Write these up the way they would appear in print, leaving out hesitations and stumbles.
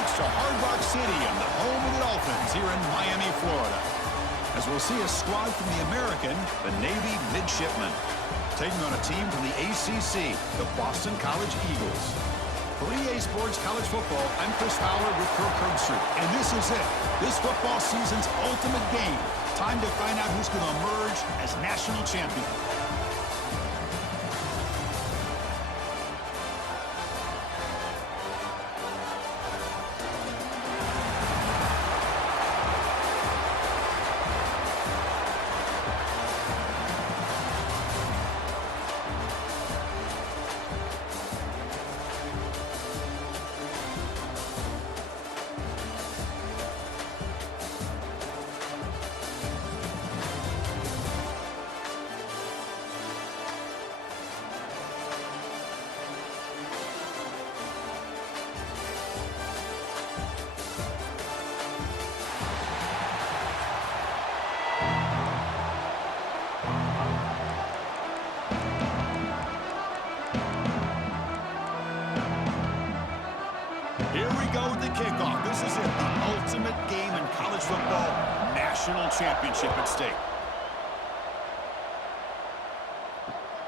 approach to Hard Rock Stadium, the home of the Dolphins here in Miami, Florida. As we'll see a squad from the American, the Navy Midshipmen, taking on a team from the ACC, the Boston College Eagles. For EA Sports College Football, I'm Chris Fowler with Kirk Herbstreit. And this is it. This football season's ultimate game. Time to find out who's going to emerge as national champion. Here we go with the kickoff. This is it, the ultimate game in college football, national championship at stake.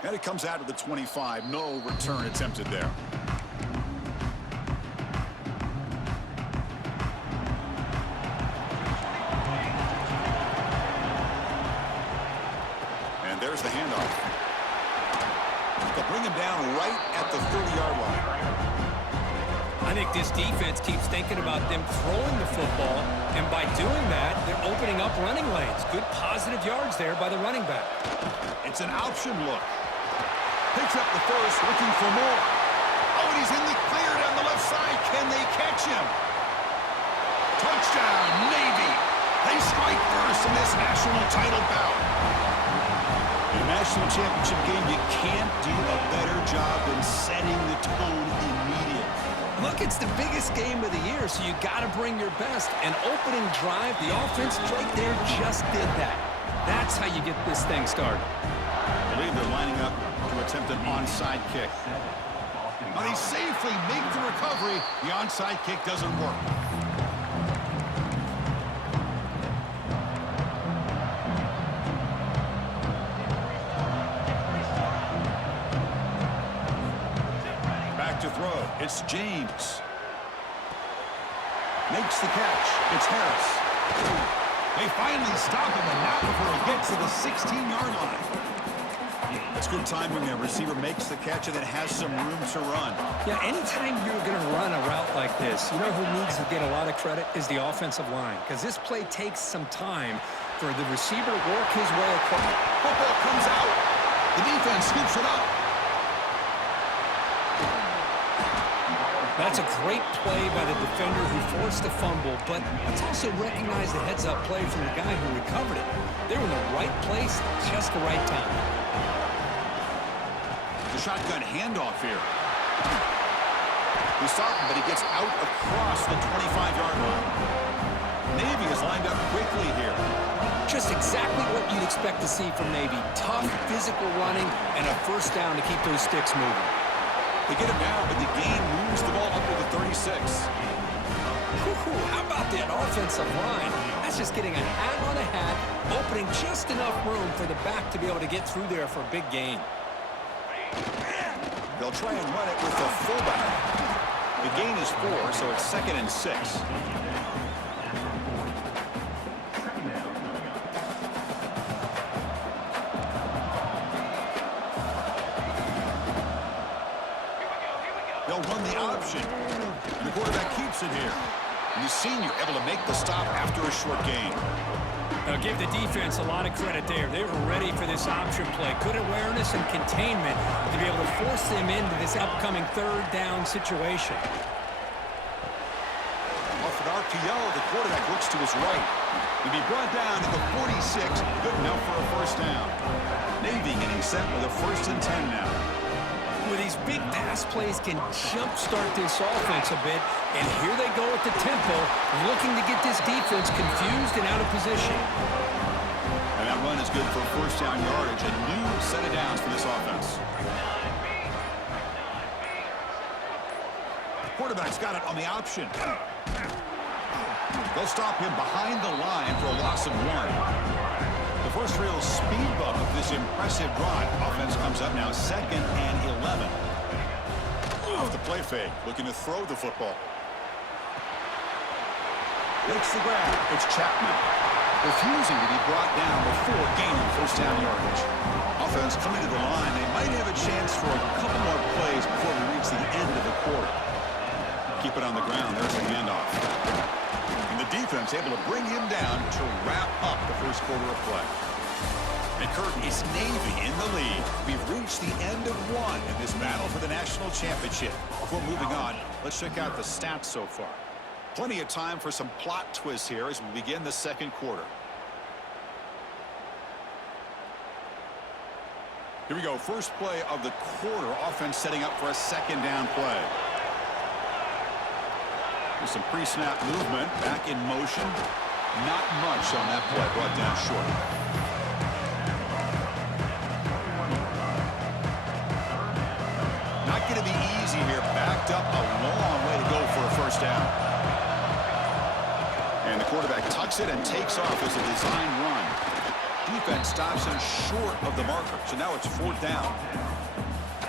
And it comes out of the 25. No return attempted there. And there's the handoff. They'll bring him down right at the 30-yard line. I think this defense keeps thinking about them throwing the football, and by doing that, they're opening up running lanes. Good positive yards there by the running back. It's an option look. Picks up the first, looking for more. Oh, and he's in the clear down the left side. Can they catch him? Touchdown, Navy. They strike first in this national title bout. In a national championship game, you can't do a better job than setting the tone immediately. Look, it's the biggest game of the year, so you got to bring your best. An opening drive, the offense right there just did that. That's how you get this thing started. I believe they're lining up to attempt an onside kick. But they safely make the recovery. The onside kick doesn't work. To throw. It's James. Makes the catch. It's Harris. They finally stop him, and now before he gets to the 16-yard line. That's good timing there. Receiver makes the catch and then has some room to run. Yeah, anytime you're going to run a route like this, you know who needs to get a lot of credit is the offensive line, because this play takes some time for the receiver to work his way across. Football comes out. The defense scoops it up. That's a great play by the defender who forced the fumble, but let's also recognize the heads-up play from the guy who recovered it. They were in the right place at just the right time. The shotgun handoff here. We saw him, but he gets out across the 25-yard line. Navy is lined up quickly here. Just exactly what you'd expect to see from Navy. Tough, physical running, and a first down to keep those sticks moving. They get him down, but the gain moves the ball up to the 36. How about that offensive line? That's just getting a hat on a hat, opening just enough room for the back to be able to get through there for a big gain. They'll try and run it with the fullback. The gain is 4, so it's 2nd and 6. They'll run the option. And the quarterback keeps it here. And the senior able to make the stop after a short gain. Now give the defense a lot of credit there. They were ready for this option play. Good awareness and containment to be able to force them into this upcoming third down situation. Off an RPO, the quarterback looks to his right. He'll be brought down to the 46. Good enough for a first down. Navy getting set with a 1st and 10 now. Well, these big pass plays can jumpstart this offense a bit, and here they go at the tempo, looking to get this defense confused and out of position. And that run is good for first down yardage. A new set of downs for this offense. Quarterback's got it on the option. They'll stop him behind the line for a loss of 1. The first real speed bump of this impressive drive. Offense comes up now 2nd and 11. Off the play fake, looking to throw the football. Makes the grab. It's Chapman. Refusing to be brought down before gaining first down yardage. Offense coming to the line. They might have a chance for a couple more plays before we reach the end of the quarter. Keep it on the ground. There's the handoff. And the defense able to bring him down to wrap up the first quarter of play. And Kurt, it's Navy in the lead. We've reached the end of 1 in this battle for the national championship. Before moving on, let's check out the stats so far. Plenty of time for some plot twists here as we begin the second quarter. Here we go. First play of the quarter. Offense setting up for a second down play. With some pre-snap movement. Back in motion. Not much on that play. Brought down short. Not going to be easy here. Backed up a long way to go for a first down. And the quarterback tucks it and takes off as a design run. Defense stops him short of the marker. So now it's 4th down.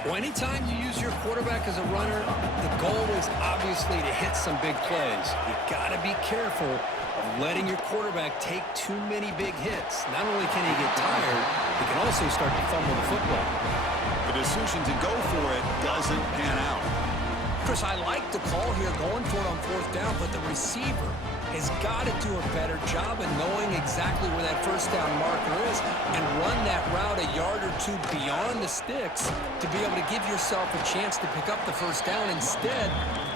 Well, anytime you use your quarterback as a runner, the goal is obviously to hit some big plays. You got to be careful of letting your quarterback take too many big hits. Not only can he get tired, he can also start to fumble the football. The decision to go for it doesn't pan out. Chris, I like the call here going for it on 4th down, but the receiver has got to do a better job of knowing exactly where that first down marker is and run that route a yard or 2 beyond the sticks to be able to give yourself a chance to pick up the first down. Instead,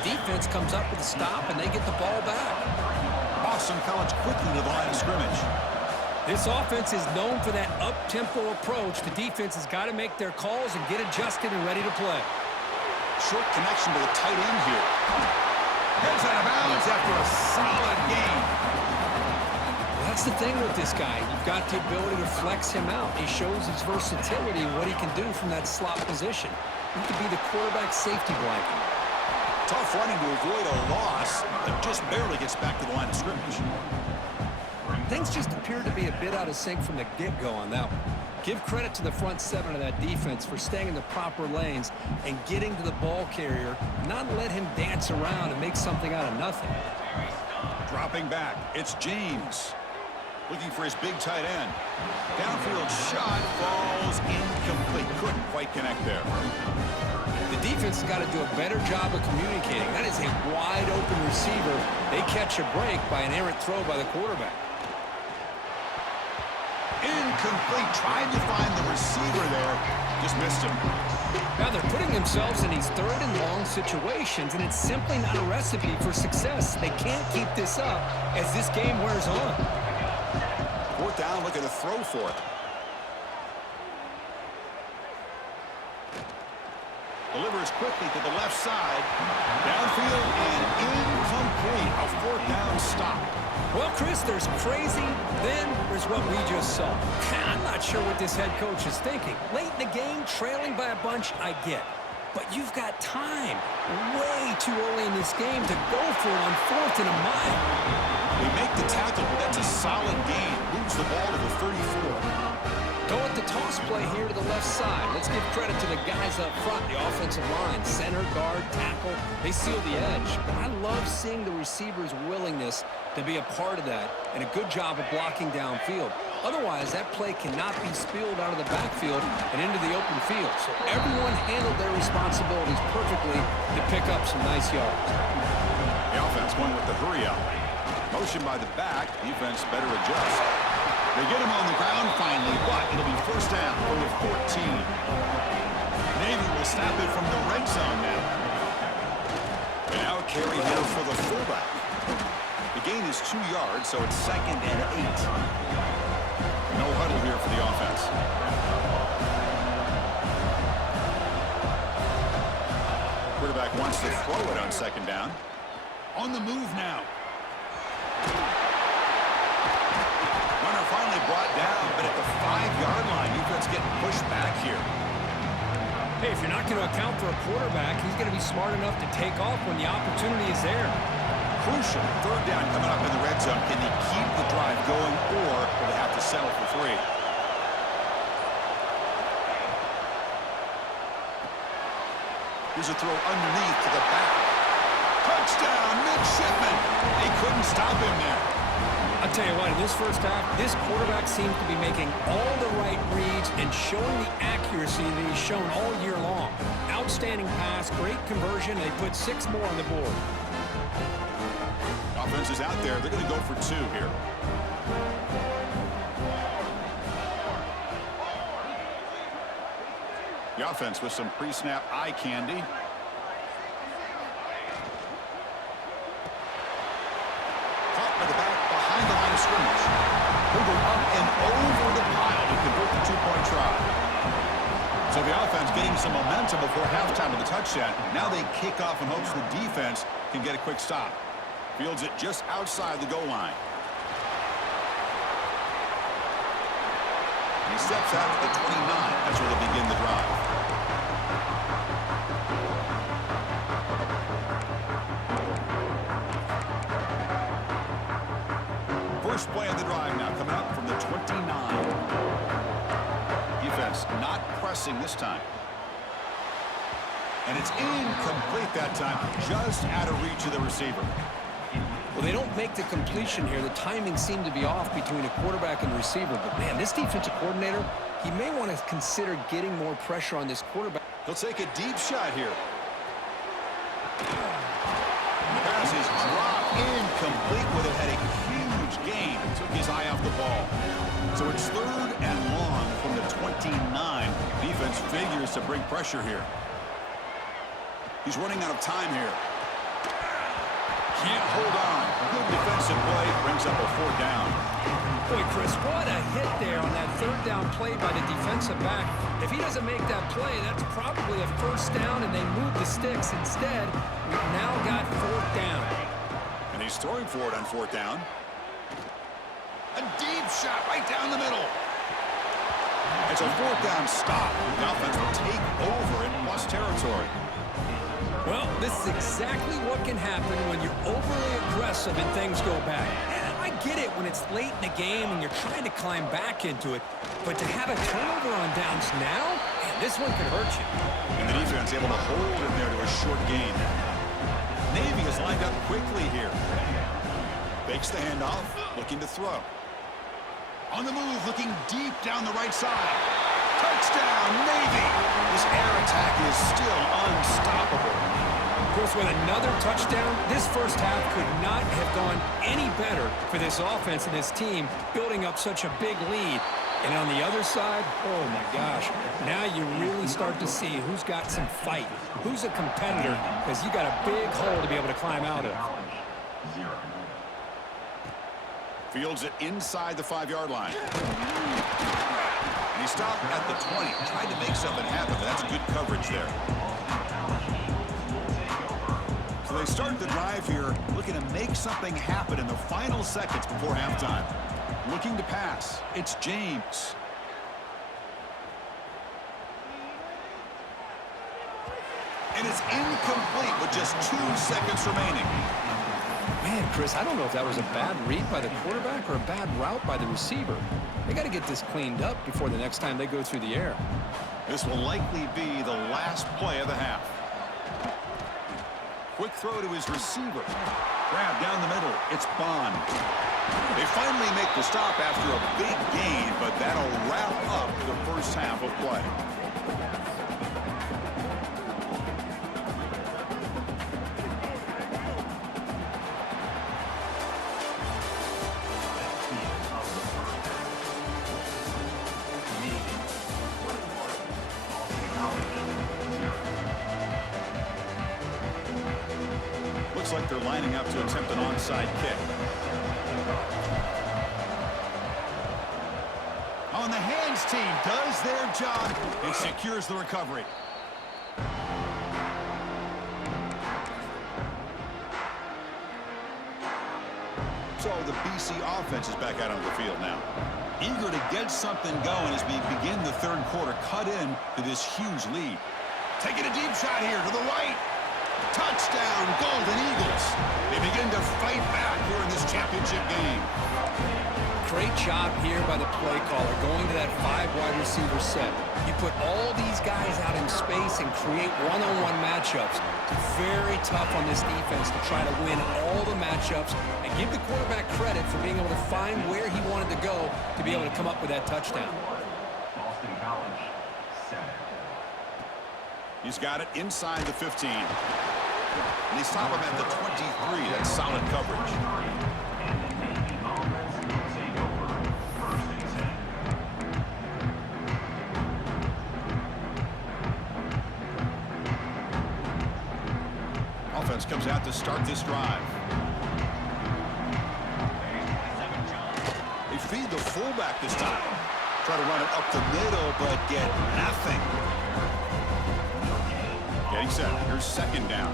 defense comes up with a stop and they get the ball back. Boston College quickly to the line of scrimmage. This offense is known for that up-tempo approach. The defense has got to make their calls and get adjusted and ready to play. Short connection to the tight end here. Heads out of bounds after a solid gain. Well, that's the thing with this guy. You've got the ability to flex him out. He shows his versatility and what he can do from that slot position. He could be the quarterback safety blanket. Tough running to avoid a loss, but just barely gets back to the line of scrimmage. Things just appeared to be a bit out of sync from the get-go on that one. Give credit to the front 7 of that defense for staying in the proper lanes and getting to the ball carrier, not let him dance around and make something out of nothing. Dropping back, it's James. Looking for his big tight end. Downfield shot falls incomplete. Couldn't quite connect there. The defense has got to do a better job of communicating. That is a wide-open receiver. They catch a break by an errant throw by the quarterback. Incomplete. Tried to find the receiver there. Just missed him. Now they're putting themselves in these 3rd and long situations, and it's simply not a recipe for success. They can't keep this up as this game wears on. 4th down, looking to throw for it. Delivers quickly to the left side. Downfield and incomplete. A 4th down stop. Well, Chris, there's crazy, then there's what we just saw. I'm not sure what this head coach is thinking. Late in the game, trailing by a bunch, I get. But you've got time, way too early in this game, to go for it on 4th and a mile. They make the tackle, but that's a solid gain. Moves the ball to the 34. Go with the toss play here to the left side. Let's give credit to the guys up front, the offensive line. Center, guard, tackle, they seal the edge. But I love seeing the receiver's willingness to be a part of that and a good job of blocking downfield. Otherwise, that play cannot be spilled out of the backfield and into the open field. So everyone handled their responsibilities perfectly to pick up some nice yards. The offense won with the hurry up. Motion by the back. Defense better adjust. They get him on the ground finally, but it'll be first down for the 14. Navy will snap it from the red zone now. And now a carry here for the fullback. The gain is 2 yards, so it's 2nd and 8. No huddle here for the offense. Quarterback wants to throw it on 2nd down. On the move now. Runner finally brought down, but at the 5-yard line, defense getting pushed back here. Hey, if you're not going to account for a quarterback, he's going to be smart enough to take off when the opportunity is there. crucial. Third down coming up in the red zone. Can they keep the drive going, or will they have to settle for 3? Here's a throw underneath to the back. Touchdown, Midshipman. They couldn't stop him there. I'll tell you what, in this first half, this quarterback seems to be making all the right reads and showing the accuracy that he's shown all year long. Outstanding pass, great conversion. They put 6 more on the board. Offense is out there. They're going to go for 2 here. The offense with some pre-snap eye candy. Caught by the back behind the line of scrimmage. He'll go up and over the pile to convert the 2-point try. So the offense getting some momentum before halftime of the touchdown. Now they kick off in hopes the defense can get a quick stop. Fields it just outside the goal line. And he steps out at the 29. That's where they begin the drive. First play of the drive now coming up from the 29. Defense not pressing this time. And it's incomplete that time, just out of reach of the receiver. Well, they don't make the completion here. The timing seemed to be off between a quarterback and receiver. But, man, this defensive coordinator, he may want to consider getting more pressure on this quarterback. He'll take a deep shot here. The pass is dropped incomplete. Would have had a huge gain. Took his eye off the ball. So it's 3rd and long from the 29. Defense figures to bring pressure here. He's running out of time here. Can't hold on. Good defensive play. Brings up a 4th down. Boy, Chris, what a hit there on that 3rd down play by the defensive back. If he doesn't make that play, that's probably a 1st down, and they move the sticks. Instead, we've now got 4th down. And he's throwing for it on 4th down. A deep shot right down the middle. It's a 4th down stop. The offense will take over in plus territory. Well, this is exactly what can happen when you're overly aggressive and things go bad. And I get it when it's late in the game and you're trying to climb back into it. But to have a turnover on downs now, man, this one could hurt you. And the defense able to hold him there to a short gain. Navy is lined up quickly here. Fakes the handoff, looking to throw. On the move, looking deep down the right side. Touchdown, Navy! This air attack is still unstoppable. Of course, with another touchdown, this first half could not have gone any better for this offense and this team, building up such a big lead. And on the other side, oh my gosh, now you really start to see who's got some fight, who's a competitor, because you got a big hole to be able to climb out of. Fields it inside the 5-yard line. And he stopped at the 20, tried to make something happen, but that's good coverage there. So they start the drive here, looking to make something happen in the final seconds before halftime. Looking to pass. It's James. And it's incomplete with just 2 seconds remaining. Man, Chris, I don't know if that was a bad read by the quarterback or a bad route by the receiver. They got to get this cleaned up before the next time they go through the air. This will likely be the last play of the half. Quick throw to his receiver. Grab down the middle. It's Bond. They finally make the stop after a big gain, but that'll wrap up the first half of play. Looks like they're lining up to attempt an onside kick. On the hands team does their job and secures the recovery. So the BC offense is back out on the field now. Eager to get something going as we begin the 3rd quarter, cut in to this huge lead. Taking a deep shot here to the right. Touchdown, Golden Eagles. They begin to fight back here in this championship game. Great job here by the play caller going to that 5 wide receiver set. You put all these guys out in space and create one-on-one matchups. It's very tough on this defense to try to win all the matchups and give the quarterback credit for being able to find where he wanted to go to be able to come up with that touchdown. He's got it inside the 15. And they stop him at the 23. That's solid coverage. Offense comes out to start this drive. They feed the fullback this time. Try to run it up the middle, but get nothing. Getting set. Here's second down.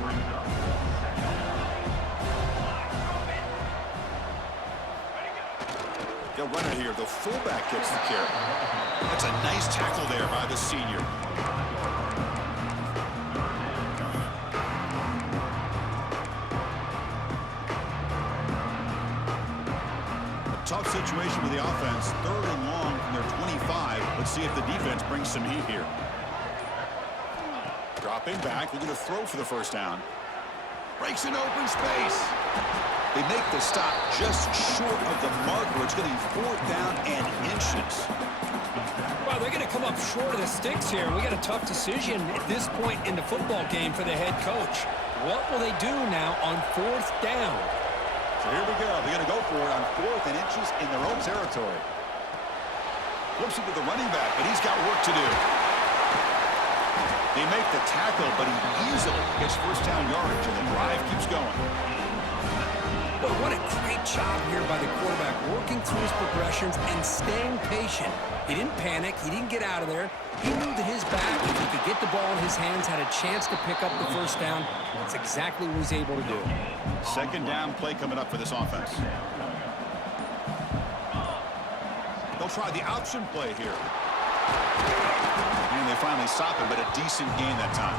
They'll run it here. The fullback gets the carry. That's a nice tackle there by the senior. Tough situation with the offense. 3rd and long from their 25. Let's see if the defense brings some heat here. Dropping back, looking to throw for the first down. Breaks an open space. They make the stop just short of the marker. It's going to be 4th down and inches. Well, they're going to come up short of the sticks here. We got a tough decision at this point in the football game for the head coach. What will they do now on 4th down? So here we go. They're going to go for it on 4th and inches in their own territory. Flips it to the running back, but he's got work to do. They make the tackle, but he easily gets first down yardage, and the drive keeps going. Boy, what a great job here by the quarterback, working through his progressions and staying patient. He didn't panic. He didn't get out of there. He knew that his back, if he could get the ball in his hands, had a chance to pick up the first down. That's exactly what he's able to do. Second down play coming up for this offense. They'll try the option play here. And they finally stop it, but a decent gain that time.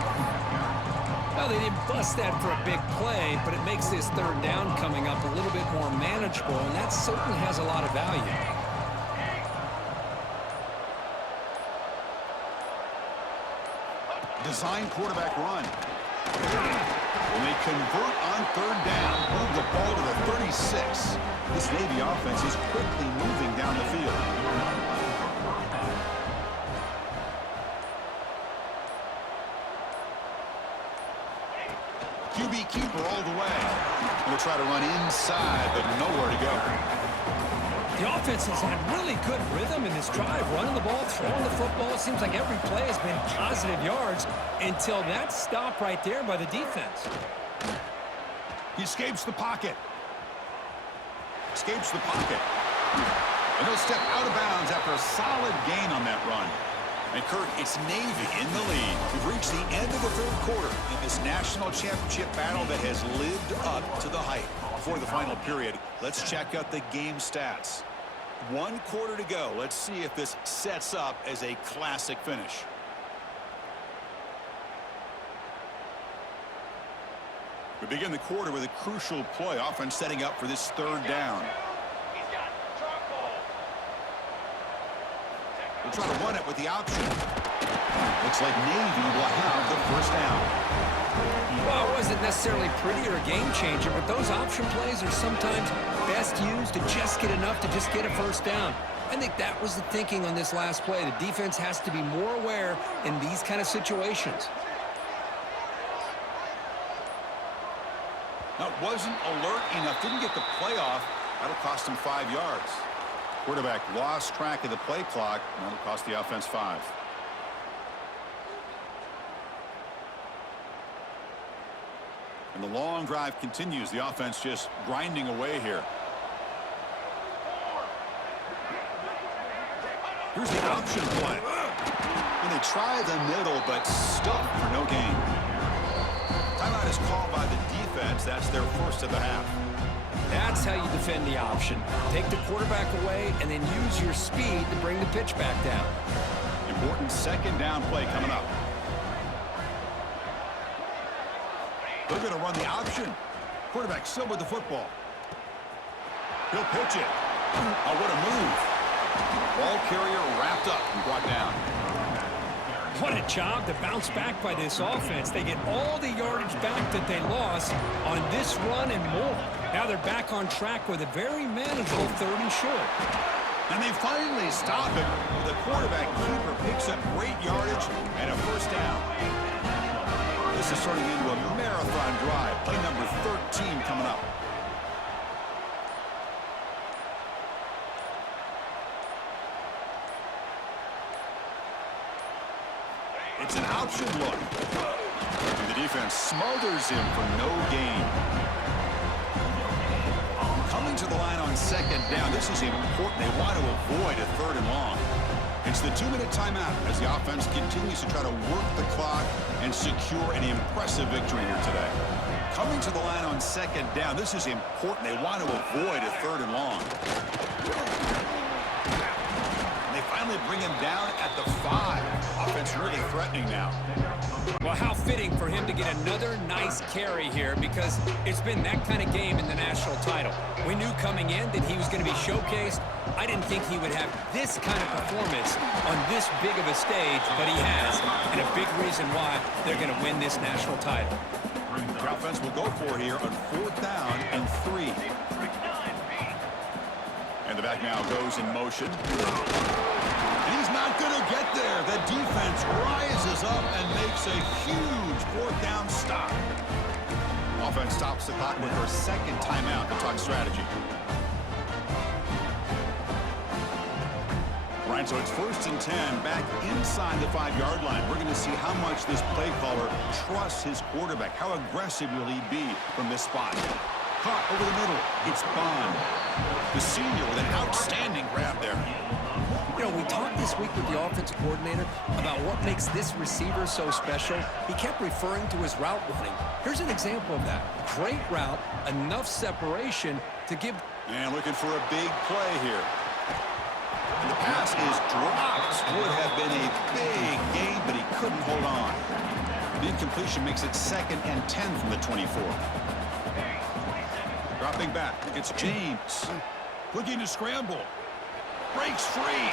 Well, they didn't bust that for a big play, but it makes this 3rd down coming up a little bit more manageable, and that certainly has a lot of value. Design quarterback run. When they convert on 3rd down, move the ball to the 36. This Navy offense is quickly moving down the field. QB keeper all the way. Going to try to run inside, but nowhere to go. The offense has had really good rhythm in this drive, running the ball, throwing the football. It seems like every play has been positive yards until that stop right there by the defense. He escapes the pocket. Escapes the pocket. And he'll step out of bounds after a solid gain on that run. And Kirk, it's Navy in the lead. We've reached the end of the 3rd quarter in this national championship battle that has lived up to the hype. Before the final period, let's check out the game stats. 1 quarter to go. Let's see if this sets up as a classic finish. We begin the quarter with a crucial play. Offense setting up for this 3rd down. We'll try to run it with the option. Looks like Navy will have the first down. Well, it wasn't necessarily pretty or a game changer, but those option plays are sometimes best used to just get enough to just get a first down. I think that was the thinking on this last play. The defense has to be more aware in these kind of situations. Now, wasn't alert enough, didn't get the play off. That'll cost him 5 yards. Quarterback lost track of the play clock, and that'll cost the offense 5. And the long drive continues. The offense just grinding away here. Here's the option play. And they try the middle, but stuck for no gain. Timeout is called by the defense. That's their first of the half. That's how you defend the option. Take the quarterback away and then use your speed to bring the pitch back down. Important second down play coming up. They're going to run the option. Quarterback still with the football. He'll pitch it. Oh, what a move. Ball carrier wrapped up and brought down. What a job to bounce back by this offense. They get all the yardage back that they lost on this run and more. Now they're back on track with a very manageable 3rd and short. And they finally stop it. The quarterback keeper picks up great yardage and a first down. This is turning into a marathon drive. Play number 13 coming up. It's an option look. And the defense smothers him for no gain. Coming to the line on 2nd down. This is important. They want to avoid a 3rd and long. It's the 2-minute timeout as the offense continues to try to work the clock and secure an impressive victory here today. Coming to the line on 2nd down. This is important. They want to avoid a 3rd and long. They finally bring him down at the 5. Offense really threatening now. Well, how fitting for him to get another nice carry here, because it's been that kind of game in the national title. We knew coming in that he was going to be showcased. I didn't think he would have this kind of performance on this big of a stage, but he has, and a big reason why they're going to win this national title. The offense will go for here on 4th down and 3. And the back now goes in motion. And he's not going to get there. The defense rises up and makes a huge 4th down stop. Offense stops the clock with their 2nd timeout to talk strategy. Right, so it's 1st and 10 back inside the 5-yard line. We're going to see how much this play caller trusts his quarterback. How aggressive will he be from this spot? Caught over the middle. It's Bond. The senior with an outstanding grab there. You know, we talked this week with the offensive coordinator about what makes this receiver so special. He kept referring to his route running. Here's an example of that. Great route, enough separation to give... And looking for a big play here. And the pass is dropped. Would have been a big gain, but he couldn't hold on. The incompletion makes it 2nd and 10 from the 24. Dropping back. It's James. Looking to scramble. Breaks free.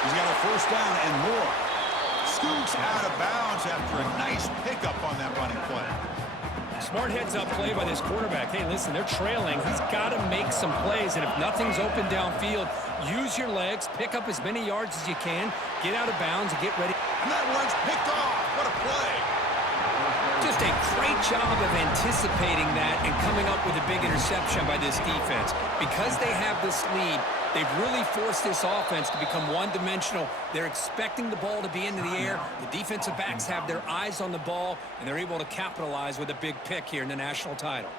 He's got a 1st down and more. Scoots out of bounds after a nice pickup on that running play. Smart heads-up play by this quarterback. Hey, listen, they're trailing. He's got to make some plays, and if nothing's open downfield, use your legs, pick up as many yards as you can, get out of bounds, and get ready. And that one's picked off. What a play. Just a great job of anticipating that and coming up with a big interception by this defense. Because they have this lead, they've really forced this offense to become one-dimensional. They're expecting the ball to be into the air. The defensive backs have their eyes on the ball, and they're able to capitalize with a big pick here in the national title.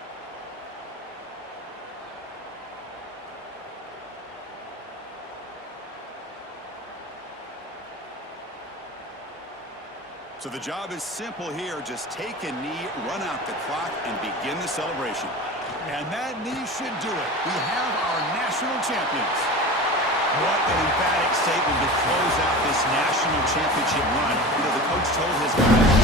So the job is simple here. Just take a knee, run out the clock, and begin the celebration. And that knee should do it. We have our national champions. What an emphatic statement to close out this national championship run. You know, the coach told his guys...